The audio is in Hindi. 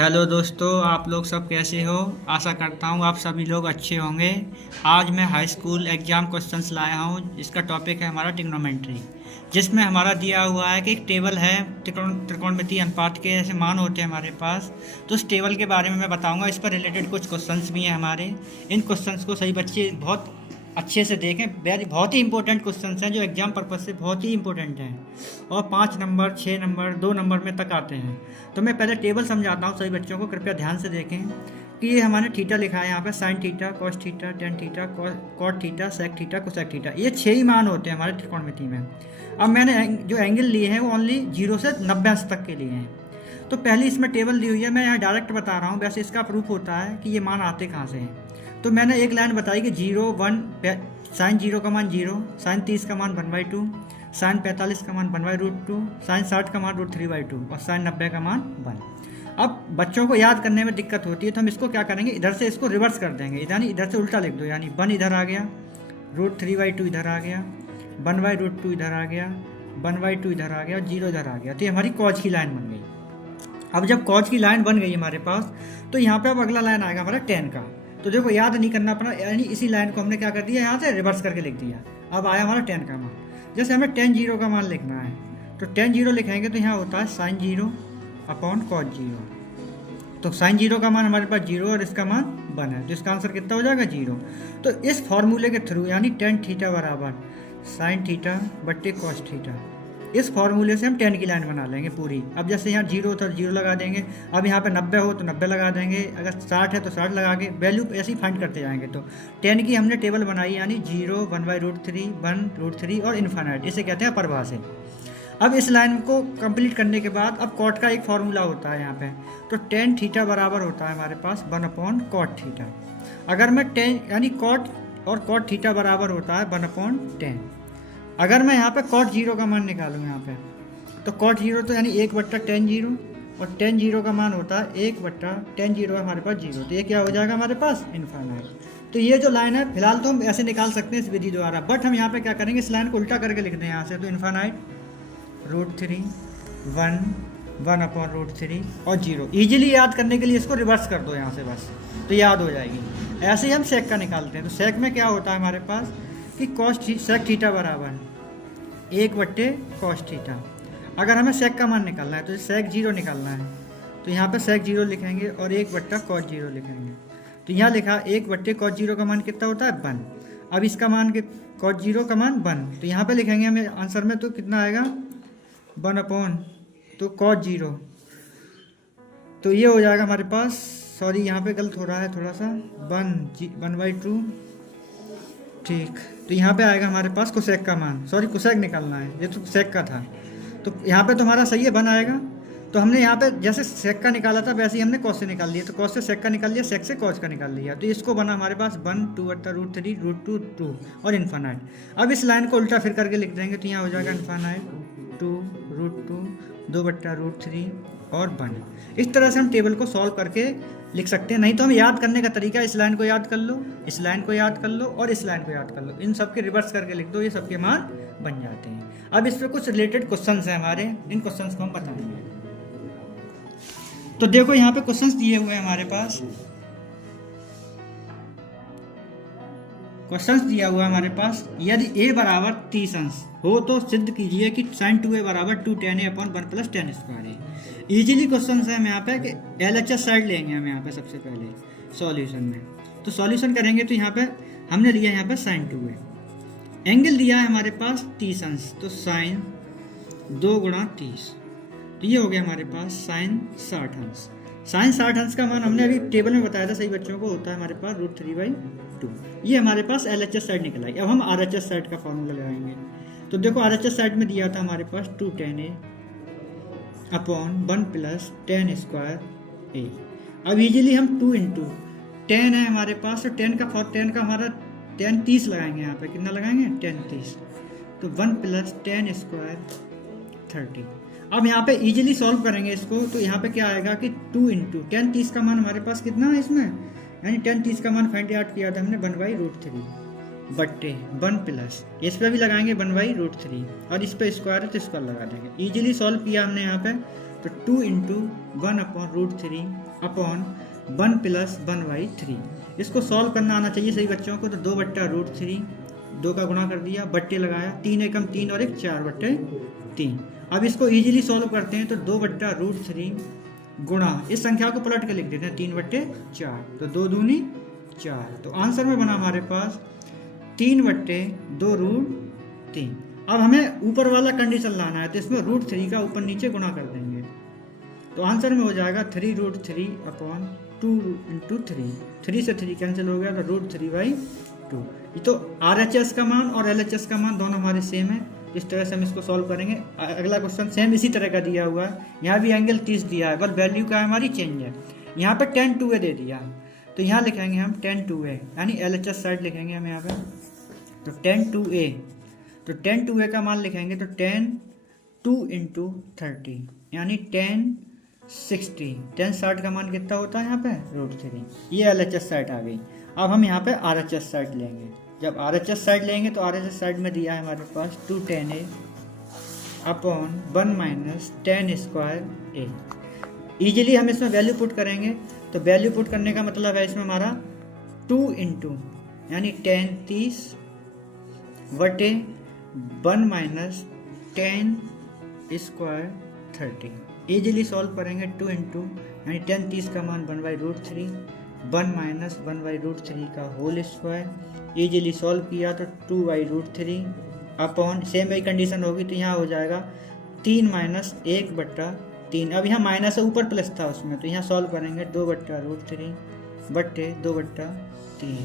हेलो दोस्तों, आप लोग सब कैसे हो। आशा करता हूँ आप सभी लोग अच्छे होंगे। आज मैं हाई स्कूल एग्ज़ाम क्वेश्चंस लाया हूँ। इसका टॉपिक है हमारा ट्रिग्नोमेट्री, जिसमें हमारा दिया हुआ है कि एक टेबल है। त्रिकोणमितीय अनुपात के ऐसे मान होते हैं हमारे पास। तो उस टेबल के बारे में मैं बताऊँगा। इस पर रिलेटेड कुछ क्वेश्चंस भी हैं हमारे। इन क्वेश्चंस को सही बच्चे बहुत अच्छे से देखें। बहुत ही इंपॉर्टेंट क्वेश्चंस हैं जो एग्जाम पर्पज से बहुत ही इंपॉर्टेंट हैं और 5 नंबर 6 नंबर 2 नंबर में तक आते हैं। तो मैं पहले टेबल समझाता हूँ सभी बच्चों को, कृपया ध्यान से देखें कि ये हमारे थीटा लिखा है यहाँ पे, sine theta, cos theta, tan theta, cot theta, sec theta, cosec theta. ये 6 ही मान होते हैं हमारे त्रिकोणमिति में। अब मैंने जो एंगल लिए हैं वो ओनली 0 से 90 अंश तक के लिए हैं। तो पहली इसमें टेबल दी हुई है, मैं यहाँ डायरेक्ट बता रहा हूँ। वैसे इसका प्रूफ होता है कि ये मान आते कहाँ से हैं। तो मैंने एक लाइन बताई कि 0 1 साइन 0 का मान 0, साइन 30 का मान 1/2, साइन 45 का मान 1/√2, साइन 60 का मान √3/2 और साइन 90 का मान 1। अब बच्चों को याद करने में दिक्कत होती है तो हम इसको क्या करेंगे, इधर से इसको रिवर्स कर देंगे, यानी इधर से उल्टा लिख दो। यानी 1 इधर आ गया, √3/2 इधर आ गया, 1/√2 इधर आ गया, 1/2 इधर आ गया, 0 इधर आ गया। तो ये हमारी कॉज की लाइन बन गई। अब जब कॉज की लाइन बन गई हमारे पास, तो यहाँ पे अब अगला लाइन आएगा हमारा टेन का। तो देखो याद नहीं करना पड़ा, यानी इसी लाइन को हमने क्या कर दिया, यहाँ से रिवर्स करके लिख दिया। अब आया हमारा टेन का मान। जैसे हमें टेन 0 का मान लिखना है तो टेन 0 लिखेंगे तो यहाँ होता है साइन 0 अपॉन कॉज 0। तो साइन 0 का मान हमारे पास 0 और इसका मान 1 है, तो इसका आंसर कितना हो जाएगा 0। तो इस फॉर्मूले के थ्रू, यानी टेन थीटा बराबर साइन थीटा बट्टे कॉस थीटा, इस फॉर्मूले से हम 10 की लाइन बना लेंगे पूरी। अब जैसे यहाँ 0 तो 0 लगा देंगे, अब यहाँ पे 90 हो तो 90 लगा देंगे, अगर 60 है तो 60 लगा के वैल्यू ऐसे ही फाइंड करते जाएंगे। तो 10 की हमने टेबल बनाई, यानी 0 1/√3 1√3 और इन्फाइनाइट, इसे कहते हैं परिभाषा। अब इस लाइन को कंप्लीट करने के बाद अब कॉट का एक फार्मूला होता है यहाँ पे। तो टेन थीटा बराबर होता है हमारे पास 1/कॉट थीटा। अगर मैं 10 यानी कॉट और कॉट थीटा बराबर होता है 1/10। अगर मैं यहाँ पे कॉट 0 का मान निकालूँ यहाँ पे, तो कॉट 0 तो यानी 1/tan 0, और tan 0 का मान होता है 1/tan 0 है हमारे पास 0। तो ये क्या हो जाएगा हमारे पास, इन्फाइनाइट। तो ये जो लाइन है फिलहाल तो हम ऐसे निकाल सकते हैं इस विधि द्वारा, बट हम यहाँ पे क्या करेंगे, इस लाइन को उल्टा करके लिखते हैं यहाँ से। तो इन्फाइनाइट √3 1 1/√3 और 0। ईजिली याद करने के लिए इसको रिवर्स कर दो यहाँ से बस, तो याद हो जाएगी। ऐसे ही हम सेक का निकालते हैं। तो सेक में क्या होता है हमारे पास कि सेक थीटा बराबर 1/cos थीटा। अगर हमें सेक का मान निकालना है तो सेक 0 निकालना है, तो यहाँ पे सेक 0 लिखेंगे और 1/cos 0 लिखेंगे। तो यहाँ लिखा 1/cos 0 का मान कितना होता है 1। अब इसका मान cos 0 का मान 1, तो यहाँ पे लिखेंगे हमें आंसर में, तो कितना आएगा 1/, तो cos 0। तो ये हो जाएगा हमारे पास, सॉरी यहाँ पे गलत हो रहा है थोड़ा सा, 1/2, ठीक। तो यहाँ पे आएगा हमारे पास कोसेक का मान, सॉरी कोसेक निकालना है, ये तो सेक का था। तो यहाँ पे तो हमारा सही है 1 आएगा। तो हमने यहाँ पे जैसे सेक का निकाला था वैसे ही हमने कॉस से निकाल लिया। तो कॉस से सेक का निकाल लिया, सेक से कॉस का निकाल लिया। तो इसको बना हमारे पास 1 2/√3 √2 2 और इन्फाइनाइट। अब इस लाइन को उल्टा फिर करके लिख देंगे, तो यहाँ हो जाएगा इन्फाइनाइट 2 √2 2/√3 और 1। इस तरह से हम टेबल को सॉल्व करके लिख सकते हैं। नहीं तो हम याद करने का तरीका, इस लाइन को याद कर लो, इस लाइन को याद कर लो और इस लाइन को याद कर लो, इन सब के रिवर्स करके लिख दो, ये सबके मान बन जाते हैं। अब इस पर कुछ रिलेटेड क्वेश्चंस हैं हमारे, इन क्वेश्चंस को हम बताएंगे। तो देखो यहाँ पे क्वेश्चंस दिए हुए हैं हमारे पास। क्वेश्चंस दिया हुआ है हमारे पास, यदि a बराबर 30 अंश हो तो सिद्ध कीजिए कि sin 2a बराबर 2tan a upon 1 + tan square है। ईजिली क्वेश्चन है हम यहाँ पे कि LHS साइड लेंगे हम यहाँ पे सबसे पहले सॉल्यूशन में। तो सॉल्यूशन करेंगे तो यहाँ पे हमने लिया यहाँ पे sin 2a, एंगल दिया है हमारे पास 30 अंश, तो sin 2 × 30, तो ये हो गया हमारे पास sin 60 अंश। sin 60 अंश का मान हमने अभी टेबल में बताया था सही बच्चों को, होता है हमारे पास √3/2। ये हमारे पास LHS साइड निकल आई। अब हम RHS साइड का फॉर्मूला लगाएंगे। तो देखो RHS साइड में दिया था हमारे पास 2tan a upon 1 + tan square a। अब इजीली हम 2 × tan है हमारे पास, तो tan का हमारा tan 30 लगाएंगे, यहाँ पे कितना लगाएंगे tan 30, तो 1 + tan स्क्वायर 30। अब यहाँ पे इजीली सॉल्व करेंगे इसको, तो यहाँ पे क्या आएगा कि 2 × tan 30 का मान हमारे पास कितना है इसमें, यानी tan 30 का मान फाइंड आउट किया था हमने 1/√3 बट्टे 1 प्लस, इस पर भी लगाएंगे 1/√3 और इस पर स्क्वायर है तो स्क्वायर लगा देंगे। इजीली सॉल्व किया हमने यहाँ पे, तो 2 इंटू 1/√3 अपॉन 1 प्लस 1/3। इसको सॉल्व करना आना चाहिए सही बच्चों को। तो 2/√3, 2 का गुणा कर दिया, बट्टे लगाया, 3 एकम 3 और 1 4/3। अब इसको इजीली सॉल्व करते हैं। तो 2/√3 गुणा इस संख्या को पलट के लिख देते हैं 3/4, तो 2 दूनी 4। तो आंसर में बना हमारे पास 3/2√3। अब हमें ऊपर वाला कंडीशन लाना है, तो इसमें √3 का ऊपर नीचे गुणा कर देंगे। तो आंसर में हो जाएगा 3√3 अपॉन 2 इंटू 3। 3 से 3 कैंसिल हो गया, तो √3/2। ये तो RHS का मान और LHS का मान दोनों हमारे सेम है। इस तरह से हम इसको सॉल्व करेंगे। अगला क्वेश्चन सेम इसी तरह का दिया हुआ है। यहाँ भी एंगल 30 दिया है, बस वैल्यू का हमारी चेंज है। यहाँ पे tan 2a दे दिया, तो यहाँ लिखेंगे हम tan 2a, यानी LHS साइड लिखेंगे हम यहाँ पे। तो tan 2a, तो tan 2a का मान लिखेंगे तो tan 2 इंटू 30 यानी tan 60। tan 60 का मान कितना होता है यहाँ पे √3। ये LHS साइड आ गई। अब हम यहाँ पे RHS साइड लेंगे। जब RHS साइड लेंगे तो RHS साइड में दिया है हमारे पास 2 tan a upon 1 minus tan square a। Easily हम इसमें वैल्यू पुट करेंगे। तो वैल्यू पुट करने का मतलब है इसमें हमारा 2 इंटू यानी tan 30 बटे 1 minus tan square 30। Easily solve करेंगे। 2 इंटू यानी tan 30 का मान 1/√3, 1 माइनस 1/√3 का होल स्क्वायर। ईजिली सॉल्व किया तो 2/√3 अपॉन सेम वही कंडीशन होगी, तो यहाँ हो जाएगा 3 माइनस 1/3। अब यहाँ माइनस से ऊपर प्लस था उसमें, तो यहाँ सॉल्व करेंगे 2/√3 बट्टे 2/3।